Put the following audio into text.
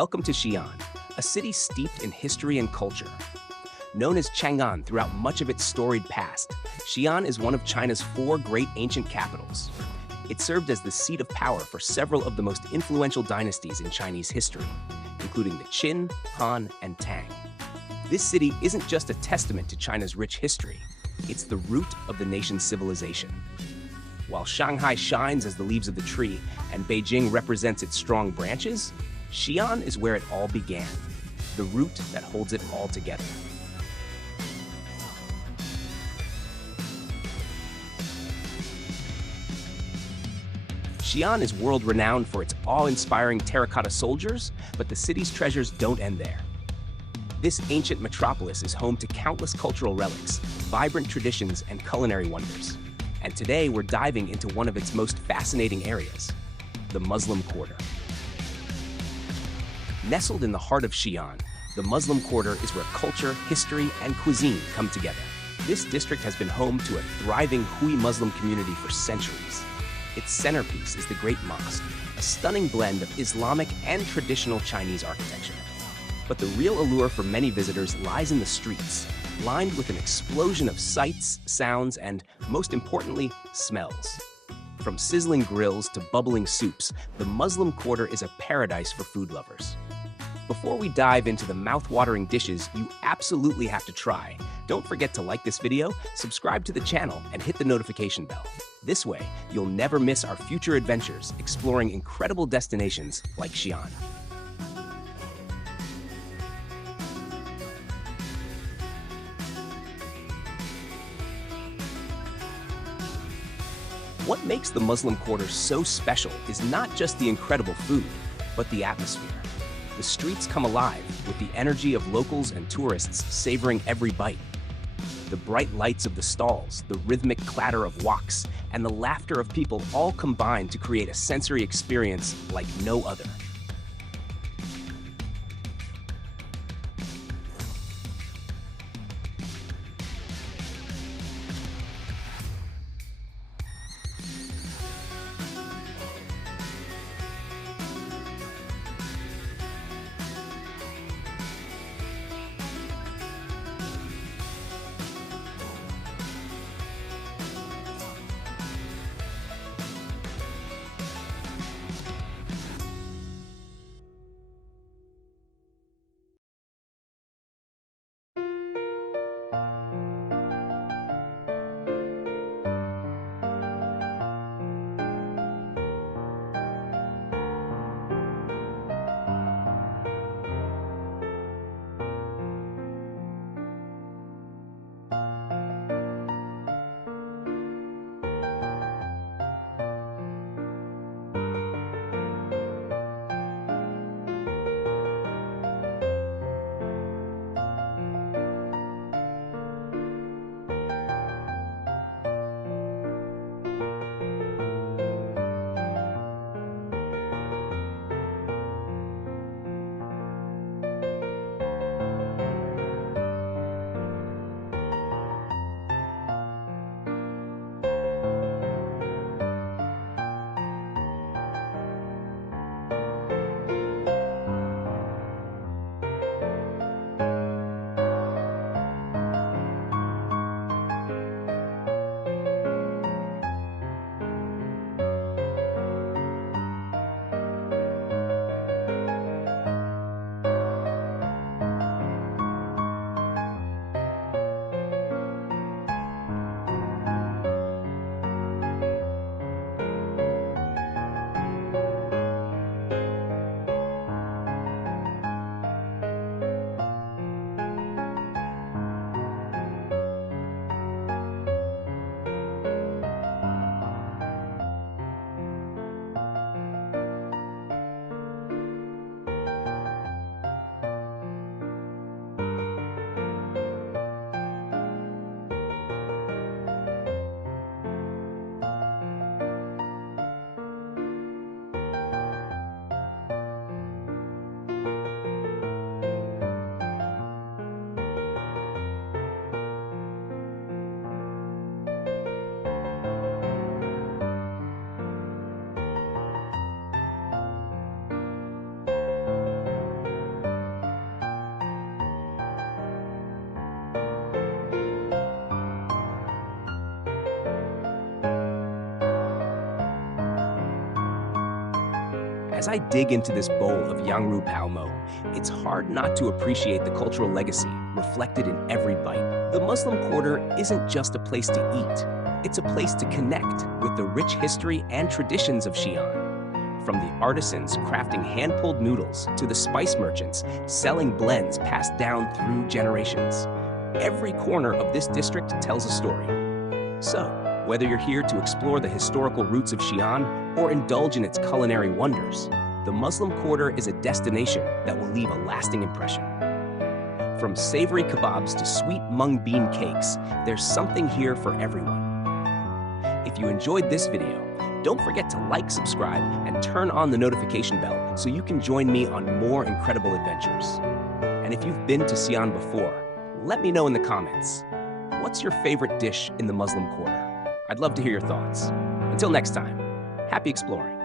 Welcome to Xi'an, a city steeped in history and culture. Known as Chang'an throughout much of its storied past, Xi'an is one of China's four great ancient capitals. It served as the seat of power for several of the most influential dynasties in Chinese history, including the Qin, Han, and Tang. This city isn't just a testament to China's rich history, it's the root of the nation's civilization. While Shanghai shines as the leaves of the tree and Beijing represents its strong branches, Xi'an is where it all began, the root that holds it all together. Xi'an is world-renowned for its awe-inspiring terracotta soldiers, but the city's treasures don't end there. This ancient metropolis is home to countless cultural relics, vibrant traditions, and culinary wonders. And today we're diving into one of its most fascinating areas, the Muslim Quarter. Nestled in the heart of Xi'an, the Muslim Quarter is where culture, history, and cuisine come together. This district has been home to a thriving Hui Muslim community for centuries. Its centerpiece is the Great Mosque, a stunning blend of Islamic and traditional Chinese architecture. But the real allure for many visitors lies in the streets, lined with an explosion of sights, sounds, and, most importantly, smells. From sizzling grills to bubbling soups, the Muslim Quarter is a paradise for food lovers. Before we dive into the mouth-watering dishes you absolutely have to try, don't forget to like this video, subscribe to the channel, and hit the notification bell. This way, you'll never miss our future adventures exploring incredible destinations like Xi'an. What makes the Muslim Quarter so special is not just the incredible food, but the atmosphere. The streets come alive with the energy of locals and tourists savoring every bite. The bright lights of the stalls, the rhythmic clatter of woks, and the laughter of people all combine to create a sensory experience like no other. As I dig into this bowl of Yangru Pao Mo, it's hard not to appreciate the cultural legacy reflected in every bite. The Muslim Quarter isn't just a place to eat, it's a place to connect with the rich history and traditions of Xi'an. From the artisans crafting hand-pulled noodles to the spice merchants selling blends passed down through generations, every corner of this district tells a story. So, whether you're here to explore the historical roots of Xi'an or indulge in its culinary wonders, the Muslim Quarter is a destination that will leave a lasting impression. From savory kebabs to sweet mung bean cakes, there's something here for everyone. If you enjoyed this video, don't forget to like, subscribe, and turn on the notification bell so you can join me on more incredible adventures. And if you've been to Xi'an before, let me know in the comments. What's your favorite dish in the Muslim Quarter? I'd love to hear your thoughts. Until next time, happy exploring.